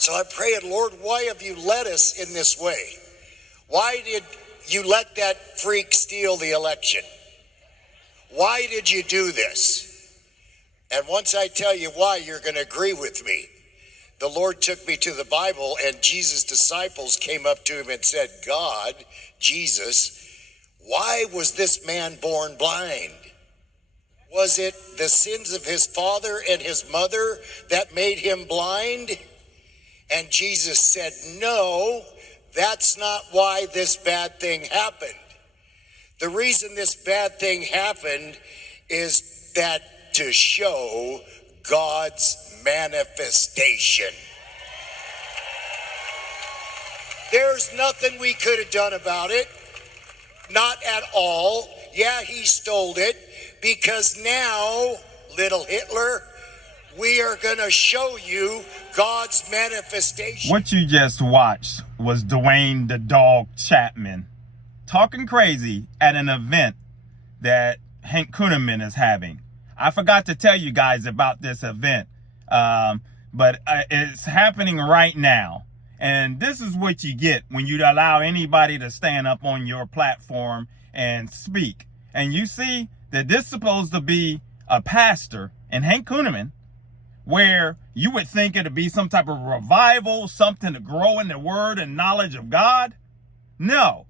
So I prayed, Lord, why have you led us in this way? Why did you let that freak steal the election? Why did you do this? And once I tell you why, you're going to agree with me. The Lord took me to the Bible, and Jesus' disciples came up to him and said, God, Jesus, why was this man born blind? Was it the sins of his father and his mother that made him blind? And Jesus said, no, that's not why this bad thing happened. The reason this bad thing happened is that to show God's manifestation. There's nothing we could have done about it. Not at all. Yeah, he stole it, because now, little Hitler, we are going to show you God's manifestation. What you just watched was Duane the dog Chapman talking crazy at an event that Kunneman is having. I forgot to tell you guys about this event, but it's happening right now. And this is what you get when you allow anybody to stand up on your platform and speak. And you see that this is supposed to be a pastor and Kunneman, where you would think it'd be some type of revival, something to grow in the word and knowledge of God. No,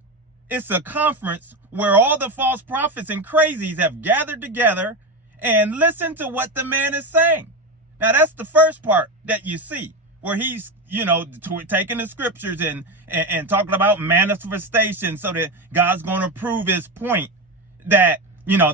it's a conference where all the false prophets and crazies have gathered together and listened to what the man is saying. Now, that's the first part that you see, where he's, taking the scriptures and talking about manifestation so that God's going to prove his point that,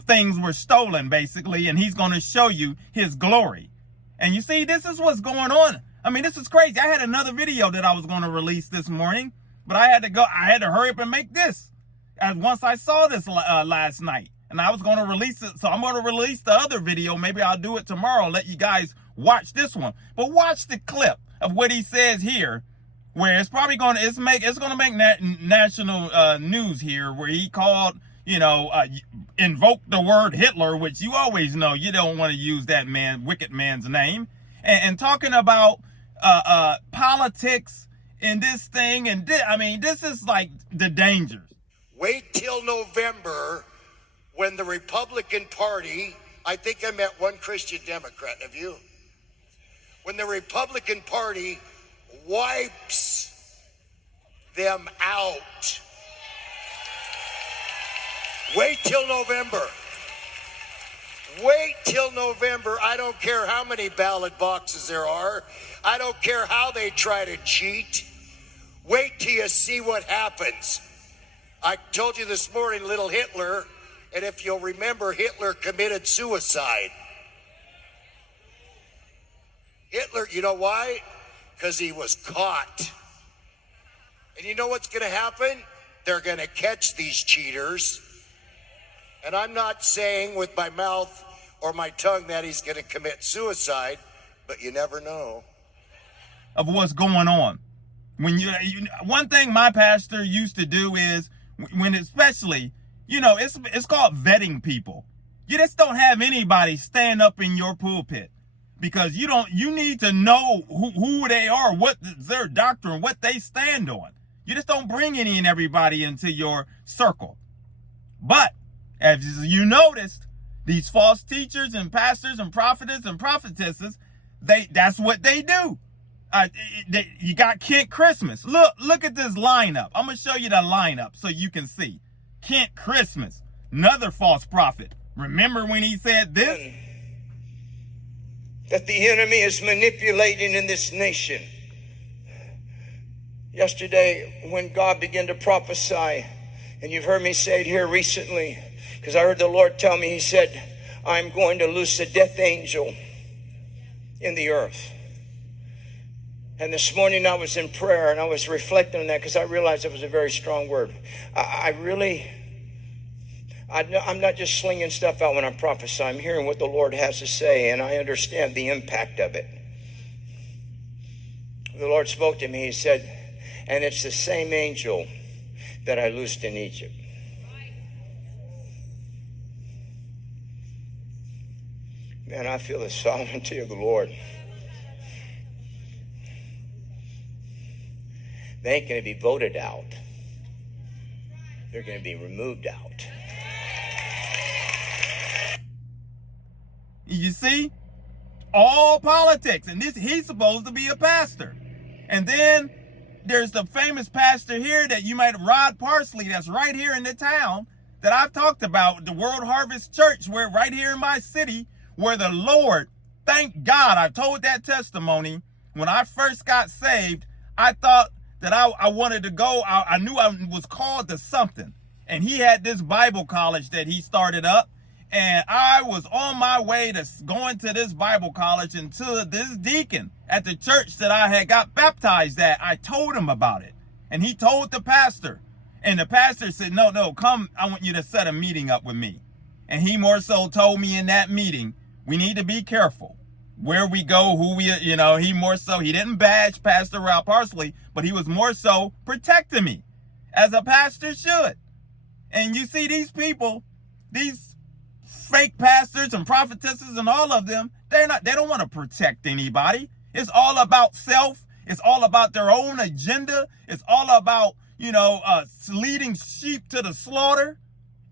things were stolen, basically, and he's going to show you his glory. And you see, this is what's going on. I mean, this is crazy. I had another video that I was going to release this morning, but I had to hurry up and make this. And once I saw this last night, and I was going to release it. So I'm going to release the other video. Maybe I'll do it tomorrow. Let you guys watch this one. But watch the clip of what he says here, where it's probably going to make national news here, where he called, invoke the word Hitler, which you always know you don't want to use that wicked man's name, and talking about politics and this thing. And this is like the dangers. Wait till November when the Republican Party, I think I met one Christian Democrat, have you? When the Republican Party wipes them out. Wait till November. Wait till November. I don't care how many ballot boxes there are. I don't care how they try to cheat. Wait till you see what happens. I told you this morning, little Hitler, and if you'll remember, Hitler committed suicide. Hitler, you know why? Because he was caught. And you know what's going to happen? They're going to catch these cheaters. And I'm not saying with my mouth or my tongue that he's going to commit suicide, but you never know. Of what's going on. When one thing my pastor used to do is, when especially, it's called vetting people. You just don't have anybody stand up in your pulpit, because you need to know who they are, what their doctrine, what they stand on. You just don't bring any and everybody into your circle. But as you noticed, these false teachers and pastors and prophetess and prophetesses, that's what they do. You got Kent Christmas. Look at this lineup. I'm going to show you the lineup so you can see. Kent Christmas, another false prophet. Remember when he said this? That the enemy is manipulating in this nation. Yesterday, when God began to prophesy, and you've heard me say it here recently, because I heard the Lord tell me, he said, I'm going to loose a death angel in the earth. And this morning I was in prayer and I was reflecting on that, because I realized it was a very strong word. I'm not just slinging stuff out when I prophesy. I'm hearing what the Lord has to say, and I understand the impact of it. The Lord spoke to me. He said, and it's the same angel that I loosed in Egypt. Man, I feel the sovereignty of the Lord. They ain't going to be voted out. They're going to be removed out. You see? All politics. And he's supposed to be a pastor. And then there's the famous pastor here that you might, Rod Parsley, that's right here in the town that I've talked about, the World Harvest Church, where right here in my city, where the Lord, thank God, I've told that testimony. When I first got saved, I thought that I wanted to go. I knew I was called to something. And he had this Bible college that he started up. And I was on my way to going to this Bible college until this deacon at the church that I had got baptized at, I told him about it. And he told the pastor. And the pastor said, no, come, I want you to set a meeting up with me. And he more so told me in that meeting, we need to be careful where we go, who we, he more so, he didn't bash Pastor Rod Parsley, but he was more so protecting me as a pastor should. And you see these people, these fake pastors and prophetesses and all of them, they don't want to protect anybody. It's all about self. It's all about their own agenda. It's all about, leading sheep to the slaughter.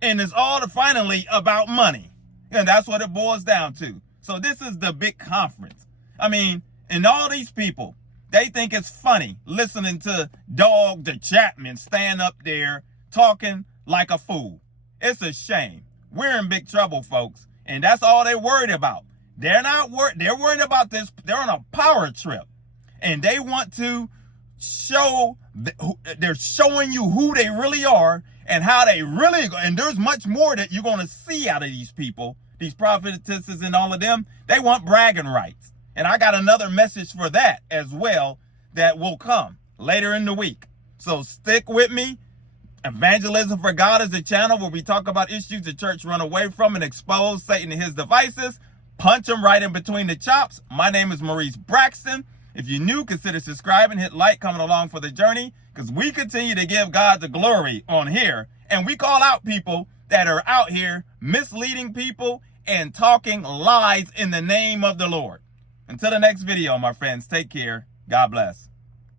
And it's all finally about money. And that's what it boils down to. So this is the big conference. I mean, and all these people, they think it's funny listening to the Chapman stand up there talking like a fool. It's a shame. We're in big trouble, folks. And that's all they're worried about. They're not worried. They're worried about this. They're on a power trip. And they want to they're showing you who they really are and how they really, and there's much more that you're going to see out of these people, these prophetesses and all of them. They want bragging rights. And I got another message for that as well that will come later in the week. So stick with me. Evangelism for God is a channel where we talk about issues the church run away from and expose Satan and his devices. Punch him right in between the chops. My name is Maurice Braxton. If you're new, consider subscribing, hit like, coming along for the journey, because we continue to give God the glory on here. And we call out people that are out here misleading people and talking lies in the name of the Lord. Until the next video, my friends, take care. God bless.